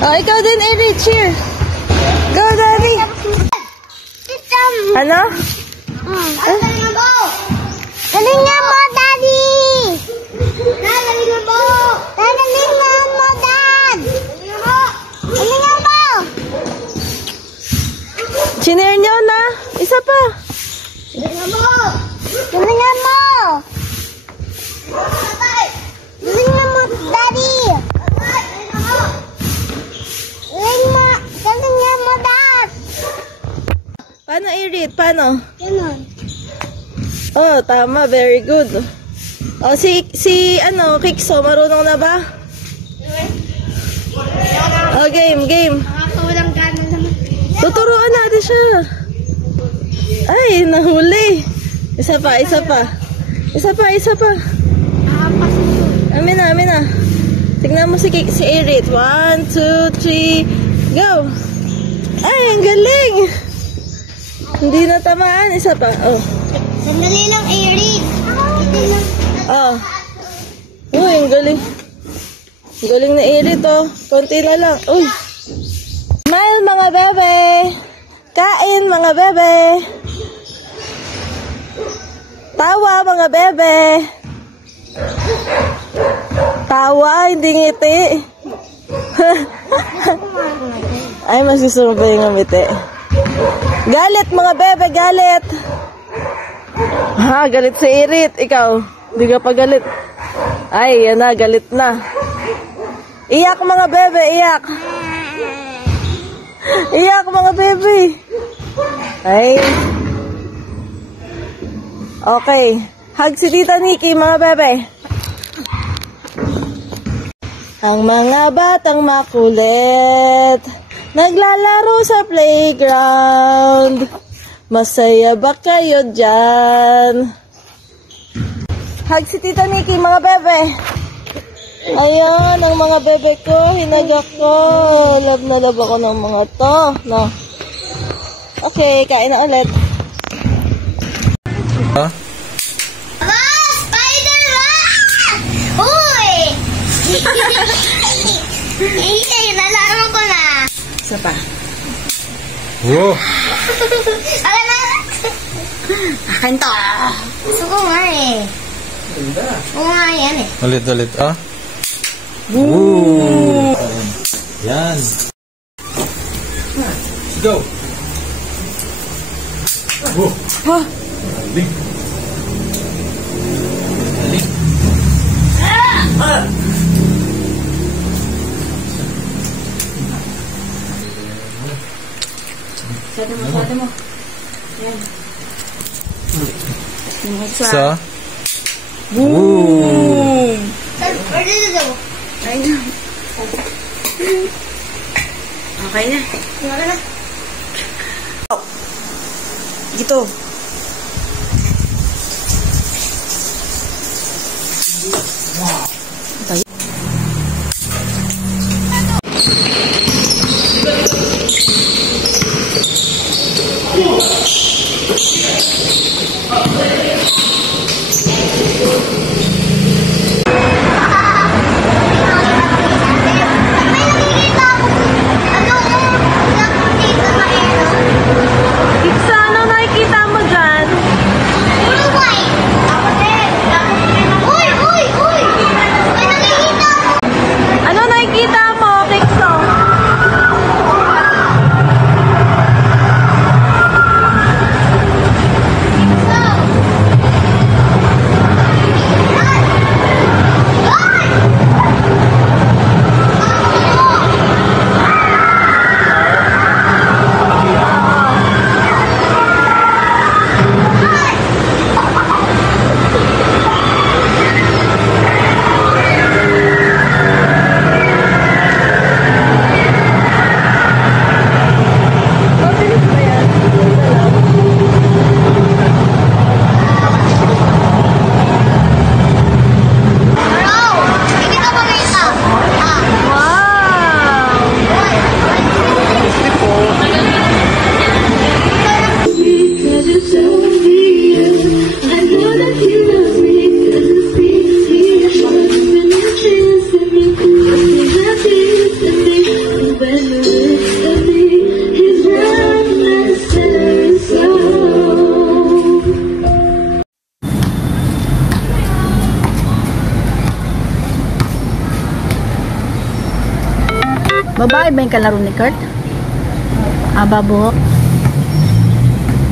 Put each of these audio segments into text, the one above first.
Oh, ikaw din, Eri. Cheer. Go, Daddy. Ano? Galingan mo, Daddy. Galingan mo. Galingan mo, Dad. Galingan mo. Chinir nyo na. Isa pa. Galingan mo. Galingan mo. Galingan mo, Daddy. Galingan mo, Dad. Paano, Irit? Paano? Ganon. Oh, tama. Very good. Oh, si Kikso, marunong na ba? Oh, game. Nakakawalang gano'n naman. Tuturuan natin siya. Ay, nahuli. Isa pa. Amin na. Tignan mo si Irit. 1, 2, 3, go! Ay, ang galing! Hindi na tamaan. Isa pa. Oh. Sandali lang, Eric. Oh. Uy, ang galing. Ang galing na Irit, oh. Konti na lang. Uy. Smile, mga bebe. Kain, mga bebe. Tawa, mga bebe. Tawa, hindi ngiti. Ay, masisunod ba yung ngiti? Galit, mga bebe, galit. Ha, galit si Irit. Ikaw, hindi ka pa galit. Ay, yan na, galit na. Iyak, mga bebe, iyak. Iyak, mga bebe. Ay. Okay. Hug si Tita Nikki, mga bebe. Ang mga batang makulit, naglalaro sa playground. Masaya ba kayo dyan? Hug si Tita Nikki, mga bebe. Ayan, ang mga bebe ko, hinagak ko. Love na love ako ng mga to. No. Okay, kain na ulit. Huh? Spider-Man! Uy! Nalaro ko na. Isa pa. Whoa! Akin na. Akin to. Gusto ko nga eh. Oo nga yan eh. Ulit, ah? Woo! Yan. Go! Whoa! Ha? Galing. Sado mo. Yan. Isa. Boom! Where did it go? Ayun. Okay na. Wala na. Dito. Babae ba yung kalaro ni Kurt? Aba buhok?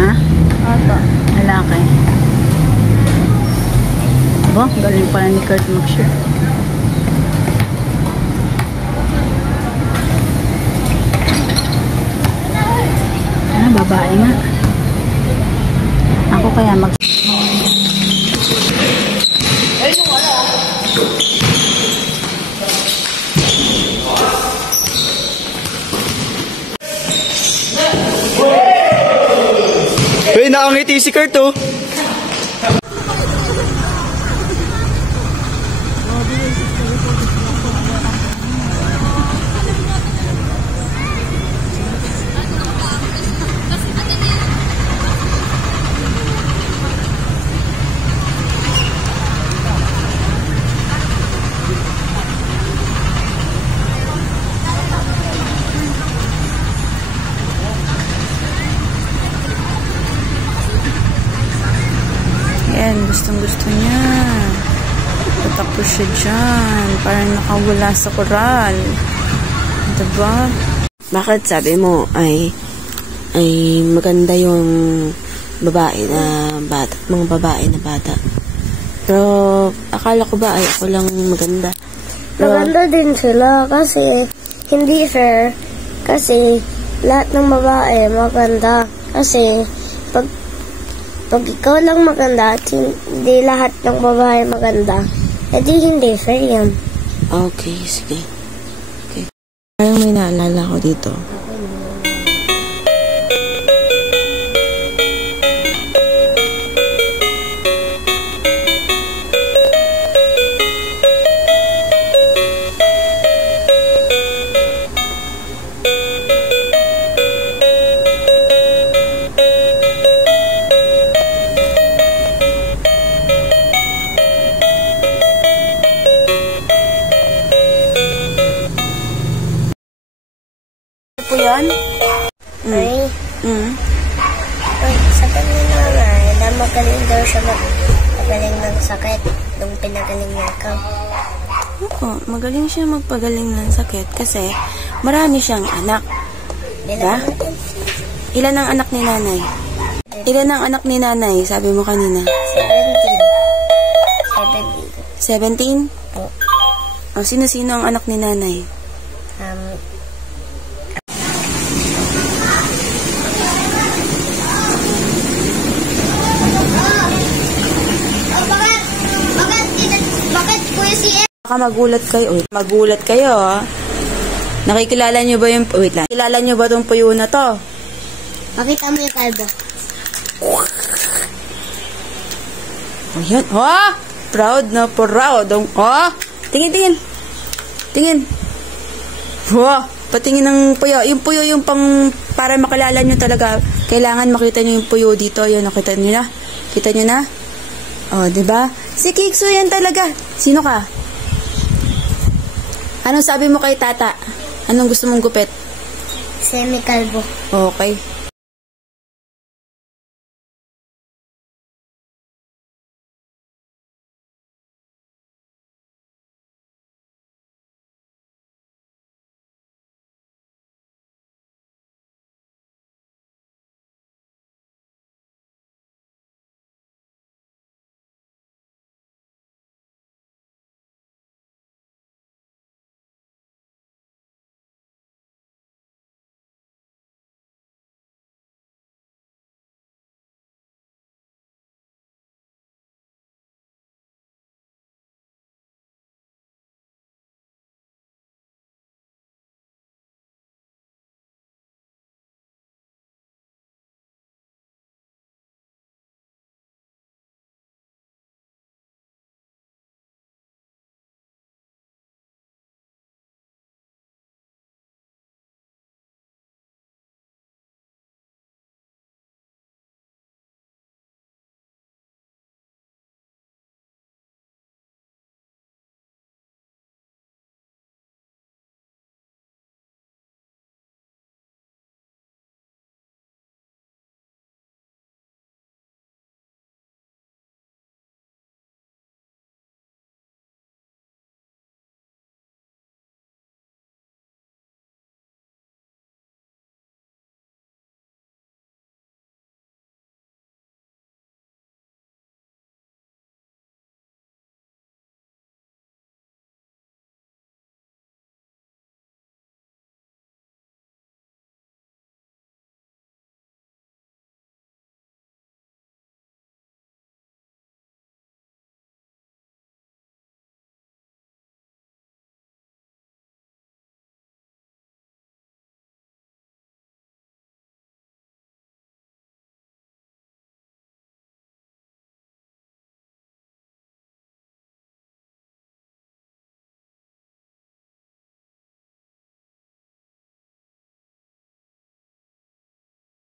Ha? Opo. Lalaki. Aba, galing pala ni Kurt mag-shoot. Babae nga. Ako kaya mag... Uy, nakangiti si Kurt, oh. Yan, gustong-gusto niya. Tatakbo siya dyan. Parang nakawala sa koral. Diba? Bakit sabi mo ay maganda yung babae na bata, mga babae na bata? Pero akala ko ba ay ako lang maganda? Pero, Maganda din sila kasi hindi fair. Kasi lahat ng babae maganda. Kasi pag ikaw lang maganda at hindi lahat ng babae maganda, edi hindi fair yan. okay, sige. Okay. Parang may naalala ko dito. Po yan? Ay, Mm. sabi ni nanay na magaling daw siya magaling ng sakit nung pinagaling niya ikaw. Oo, magaling siya magpagaling ng sakit kasi marami siyang anak. Diba? Ilan ang anak ni nanay? Ilan ang anak ni nanay? Sabi mo kanina. 17? 17. O, sino-sino ang anak ni nanay? Bakit kuya si Baka magulat kayo. Uy, magulat kayo, ha? Nakikilala nyo ba yung... Wait lang. Kilala nyo ba tong puyo na to? Pakita mo yung kalbo. Ayan. Ha? Proud na proud. Ha? Tingin, tingin. Tingin. Ha? Patingin ng puyo. Yung puyo yung pang... Para makilala nyo talaga. Kailangan makita nyo yung puyo dito. Yun, nakita nyo na? Kita nyo na? O, diba? Si Kikso yan talaga. Sino ka? Anong sabi mo kay tata? Anong gusto mong gupit? Semi-kalbo. Okay.